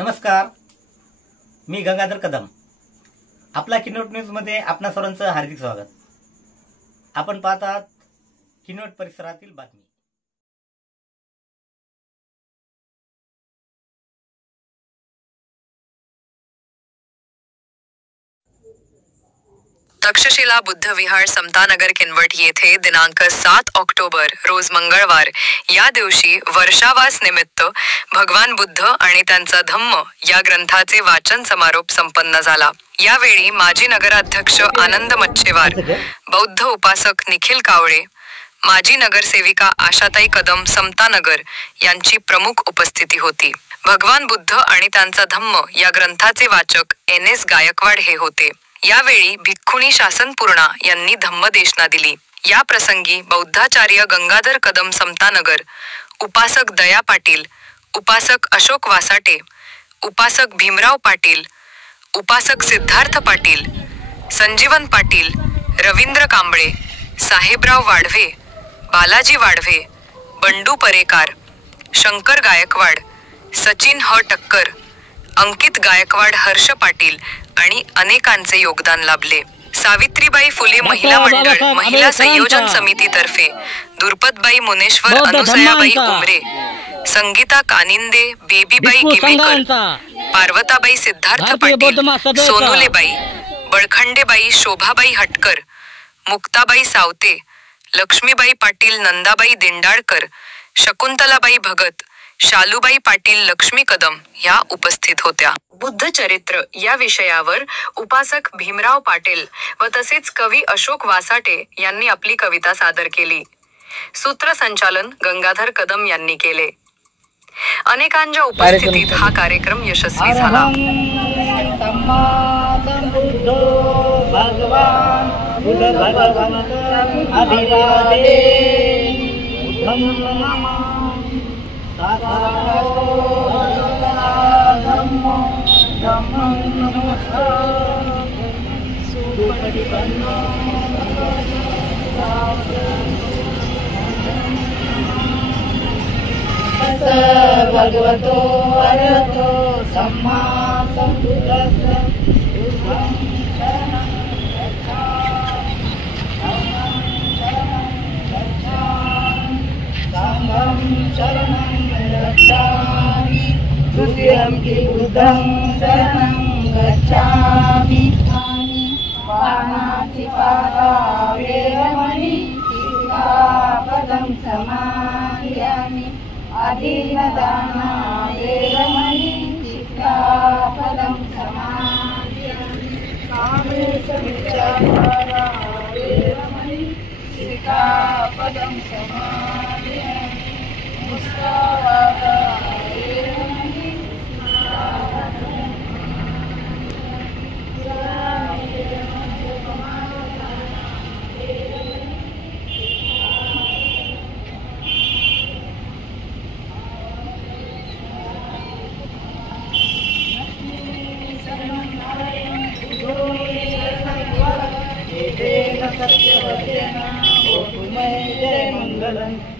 नमस्कार, मी गंगाधर कदम. आपला किनोट न्यूजमध्ये आपणा सर्वांचं हार्दिक स्वागत. आपण पाहत आहात किनोट परिसरातील बातमी. तक्षशिला बुद्ध विहार समतानगर किनवट येथे दिनांक 7 ऑक्टोबर रोज मंगळवार या दिवशी वर्षावास निमित्त भगवान बुद्ध आणि त्यांचा धम्म या ग्रंथाचे वाचन समारोप संपन्न झाला. यावेळी माजी नगराध्यक्ष आनंद मच्छेवार, बौद्ध उपासक निखिल कावळे, माजी नगरसेविका आशाताई कदम समतानगर यांची प्रमुख उपस्थिती होती. भगवान बुद्ध आणि त्यांचा धम्म या ग्रंथाचे वाचक NS गायकवाड हे होते. यावेळी भिक्खुनी शासनपूर्णा यांनी धम्मदेशना दिली. या प्रसंगी बौद्धाचार्य गंगाधर कदम समतानगर, उपासक दया पाटील, उपासक अशोक वासाटे, उपासक भीमराव पाटील, उपासक सिद्धार्थ पाटील, संजीवन पाटील, रवींद्र कांबळे, साहेबराव वाढवे, बालाजी वाढवे, बंडू परेकार, शंकर गायकवाड, सचिन टक्कर, अंकित गायकवाड, हर्ष पाटील आणि अनेकांचे योगदान लाभले. सावित्रीबाई फुले महिला मंडळ महिला संयोजन समितीतर्फे दुर्पतबाई मुनेश्वर, अनुसयाबाई उमरे, संगीता कानिंदे, बेबीबाई किमेकर, पार्वताबाई सिद्धार्थ पाटील, सोनुलेबाई, बळखंडेबाई, शोभाबाई हटकर, मुक्ताबाई सावते, लक्ष्मीबाई पाटील, नंदाबाई दिंडाळकर, शकुंतलाबाई भगत, शालूबाई पाटील, लक्ष्मी कदम या उपस्थित होत्या. बुद्ध चरित्र या विषयावर उपासक भीमराव पाटील व तसेच कवी अशोक वासाटे यांनी आपली कविता सादर केली. सूत्रसंचालन गंगाधर कदम यांनी केले. अनेकांच्या उपस्थितीत हा कार्यक्रम यशस्वी झाला. भगवतो अरहतो सम्मा संबुद्धस्स शरणं गच्छामि द्वितीयंपि बुद्धं शरणं गच्छामि पाणातिपाता वेरमणि सिक्खापदं समादयामि अधीनदाना वेरमणि सिक्खापदं समादयामि कामेशमिच्छाचारा वेरमणि सिक्खापदं समादयामि मुसावादा वेरमणि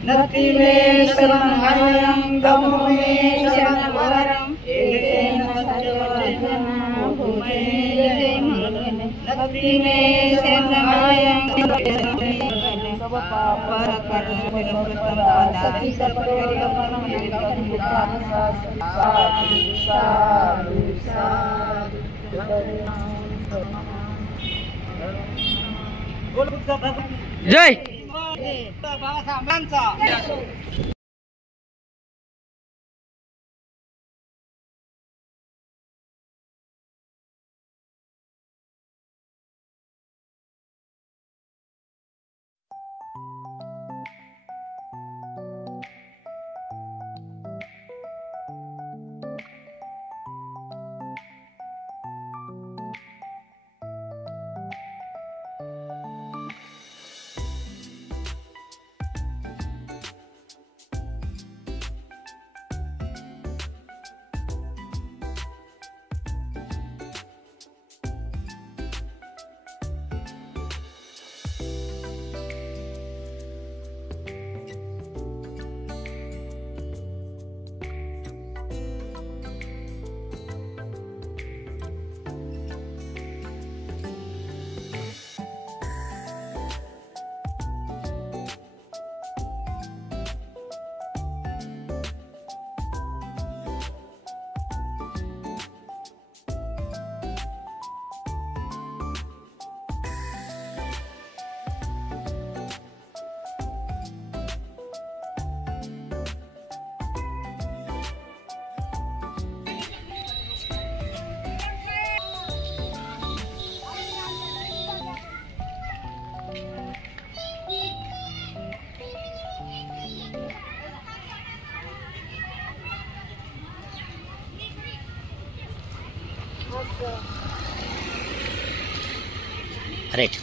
नति मे शरणं गमो मे शरणवरं एतेन सर्वजना भूमे जय मंगलं नति मे शरणं सब पाप कर्म सति सत्कर्म जय बाबासाहेबांचा. राइट.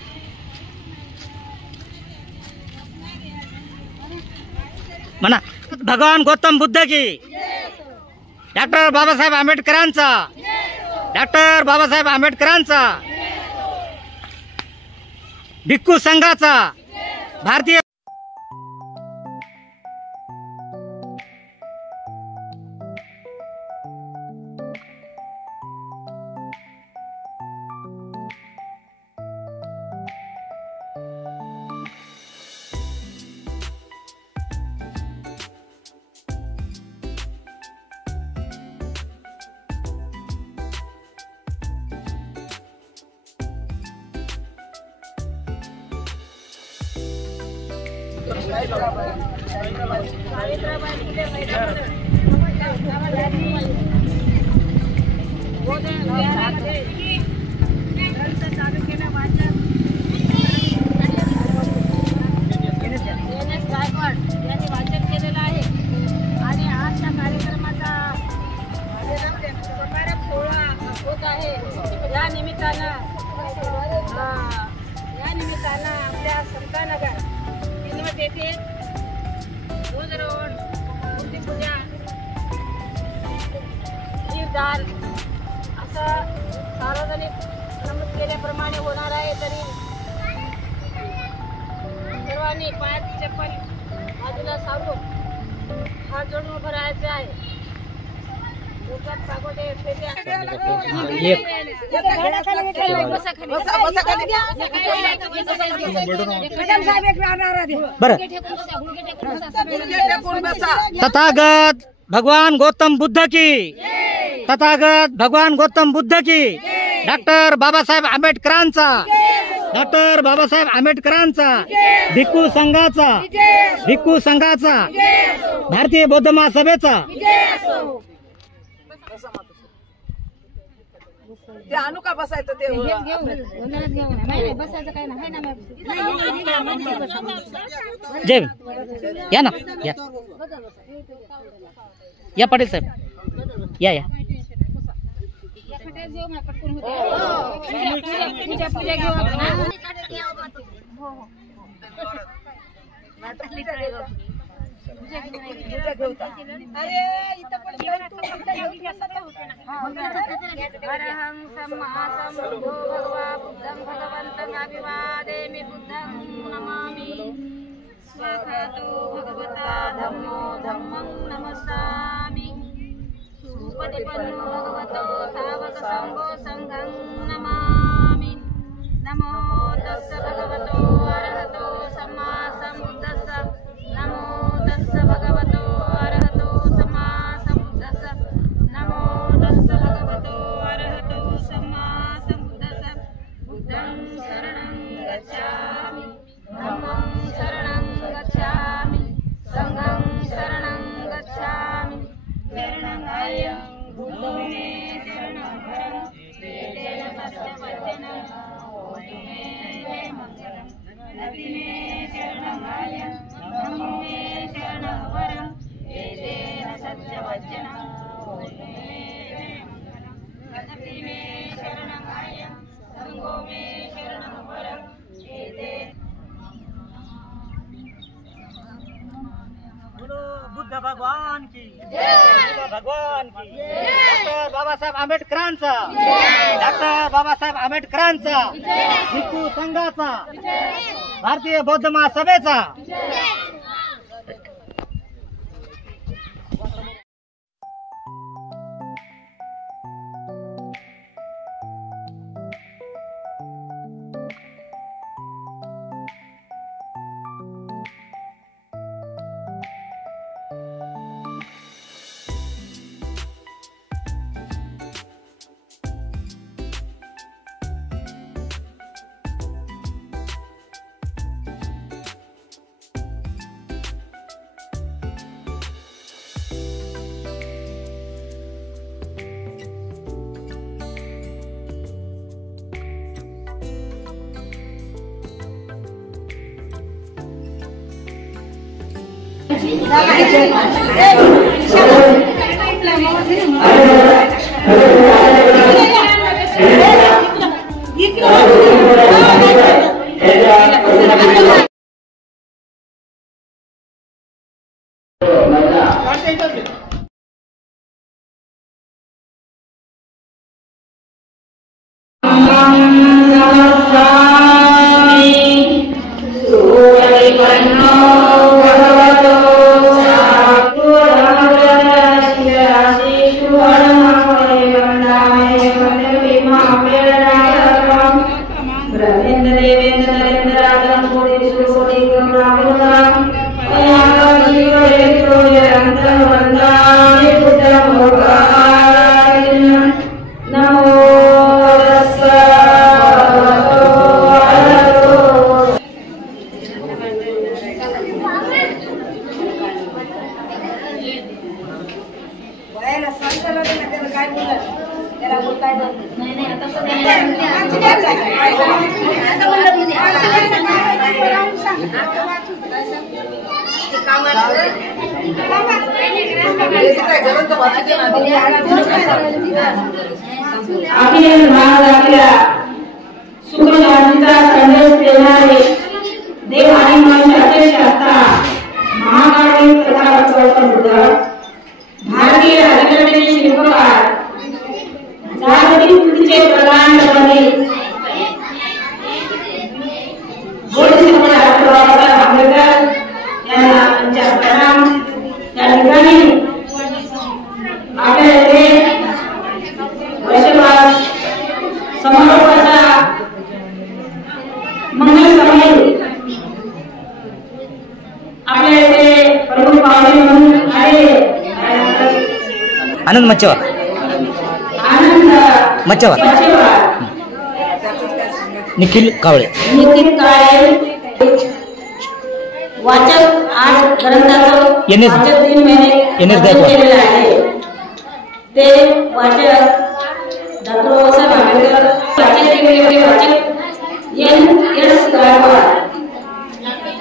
म्हणा भगवान गौतम बुद्ध की, डॉक्टर बाबासाहेब आंबेडकरांचा, डॉक्टर बाबासाहेब आंबेडकरांचा, भिक्खू संघाचा, भारतीय आपल्या समतानगर किनवट येथे रोज रोड मूर्तीपूजा जीवदान असं सार्वजनिक नमूद केल्याप्रमाणे होणार आहे. तरी सर्वांनी पायात चप्पल बाजूला सावरून हात जोडून उभं राहायचं आहे. तथागत भगवान गौतम बुद्ध की, तथागत भगवान गौतम बुद्ध की, डॉक्टर बाबासाहेब आंबेडकरांचा, डॉक्टर बाबासाहेब आंबेडकरांचा, भिक्खू संघाचा, भिक्खू संघाचा, भारतीय बौद्ध महासभेचा. ते आणू का बसायचं ते जय या ना, या पाटील साहेब या. अरहं सम्मा सम्बुद्धो भगवा बुद्धं भगवन्तं अभिवादेमि बुद्धं नमामि. स्वाखातो भगवता धम्मो धम्मं नमस्सामि. सुपतिपन्नो भगवतो सावक संघो संघं नमामि. नमो तस्य भगवतो अरहतो सम्मा सम्बुद्धस्य. नमो तस्य भगवतो अरहतो सम्मा सम्बुद्धस्य. नमो तस्य भगवतो अरहतो सम्मा सम्बुद्धस्य. बुद्धं शरणं गच्छामि, धम्मं शरणं गच्छामि, संघं शरणं गच्छामि. शरणं बुद्धो मे शरणं वरं, वेदेन सत्यवचनं मे जय मङ्गलं. नति मे शरणं धम्मो मे शरणं वरं, वेदेन सत्यवचनं मे जय मङ्गलं. नति मे शरणं संघो मे शरणं वरं, वेदेन बुद्ध भगवान की, बुद्ध भगवान की, डॉक्टर बाबासाहेब आंबेडकरांचा, डॉक्टर बाबासाहेब आंबेडकरांचा, भिक्खू संघाचा, भारतीय बौद्ध महासभेचा. वयाला सांगायला लागेल ना, त्याला काय बोलणार, त्याला बोलता येणार नाही. अखिल महाराष्ट्राला सुखशांतीचा संदेश देणारे देव आणि मनुष्याचे शास्त्रा महाकाली प्रताप गौतम बुद्ध भारतीय राज्यघटनेचे शिल्पकार जागतिक कृतीचे प्रधानमंत्री बोधसिद्ध डॉक्टर बाबासाहेब आंबेडकर यांना त्यांच्या प्रणाम. या ठिकाणी आपल्या इथे वर्षवास समारोपाचा मंगल समारोह आपल्या इथे प्रमुख पाहुणे म्हणून आले आनंद मच्छेवार. आनंद मच्छेवार. निखिल कावळे. वाचक आज ग्रंथाचं NS वाचक दिन NS गायकवाड. केलेलं आहे. ते वाचक डॉक्टर बाबासाहेब आंबेडकर, वाचक दिनवेळे वाचक NS गायकवाड,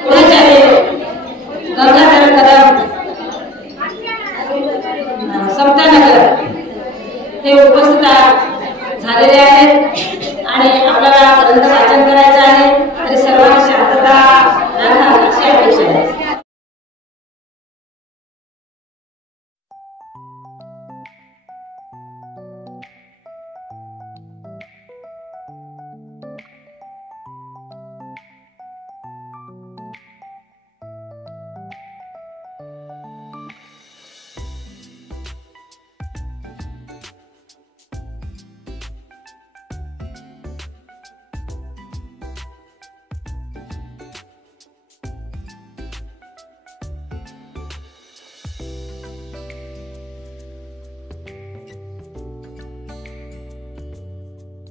प्राचार्य गंगाधर कदम, समतानगर हे उपस्थित झालेले आहेत आणि आपल्याला ग्रंथ वाचन करायचं आहे. तरी सर्वांनी शांतता राखा अशी अपेक्षा आहे.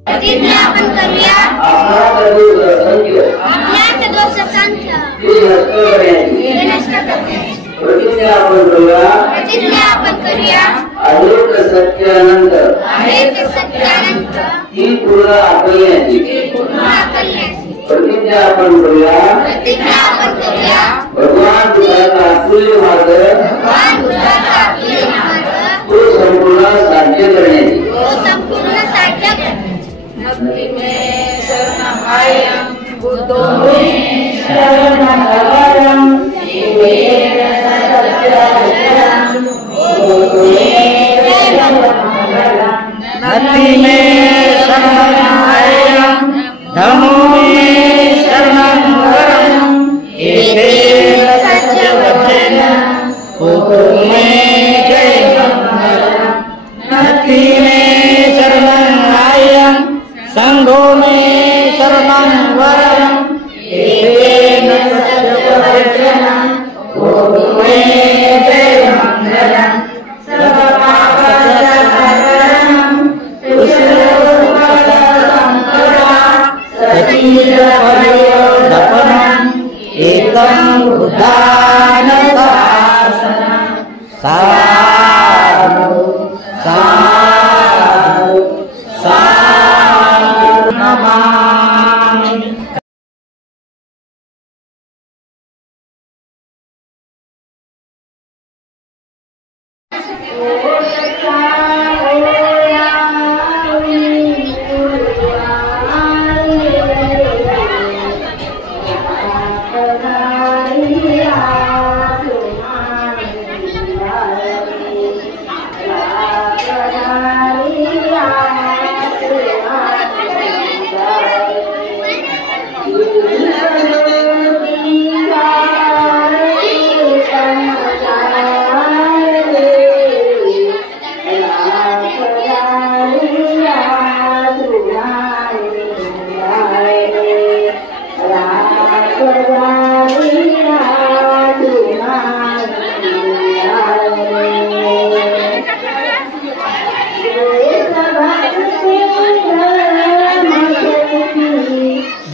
प्रतिज्ञा आपण करूया आपल्या सदोष संख्या हे नष्ट करण्याची. प्रतिज्ञा आपण करूया अनेक सत्यानंतर ती पूर्ण आकलण्याची. प्रतिज्ञा आपण करूया भगवान बुद्धाचा अतुल्य मार्ग तो संपूर्ण साध्य करण्याची. नक्की मे शरणहायं बुद्धो मे शरणं नत्थि मे शरणहायं धम्मो मे शरणं वरम् एतेन सत्यवचन कुर्मे जय मङ्गलम्. नत्थि मे शरणहायं संघो मे शरणं वरम् एतेन सत्यवचन कुर्मे जय मङ्गलम्. एकं बुद्धान शासनं साधु साधु साधु नमामि.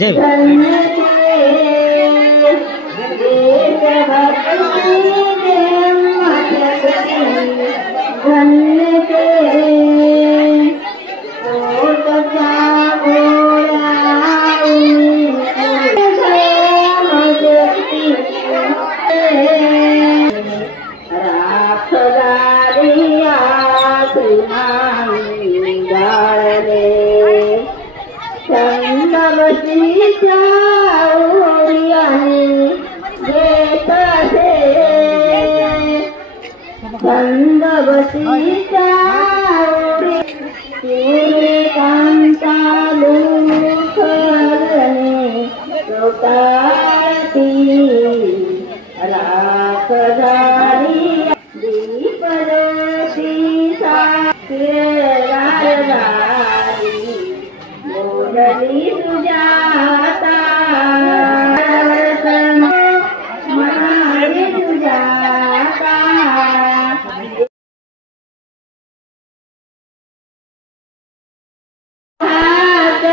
देव बसीचा सूर्यकांता लुखरणे सोताती राख झाली दीपरती साक्षी बोलली सुजाता म्हणाली सुजाता हात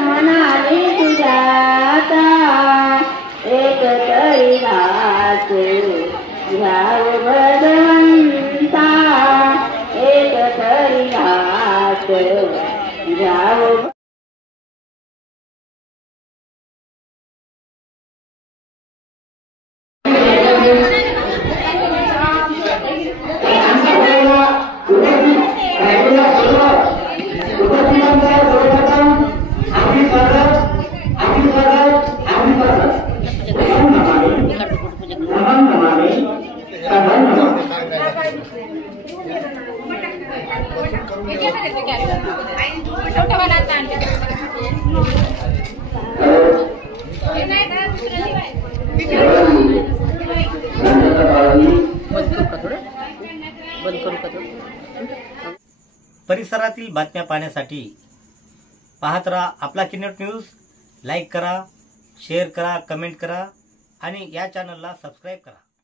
म्हणाली सुजाता एक तरी हात घ्याव भगवंता एक तरी हात घ्याव परिसरातील बातम्या पाहण्यासाठी पाहत राहा आपला किनवट न्यूज. लाईक करा, शेअर करा, कमेंट करा आणि या चॅनलला सबस्क्राईब करा.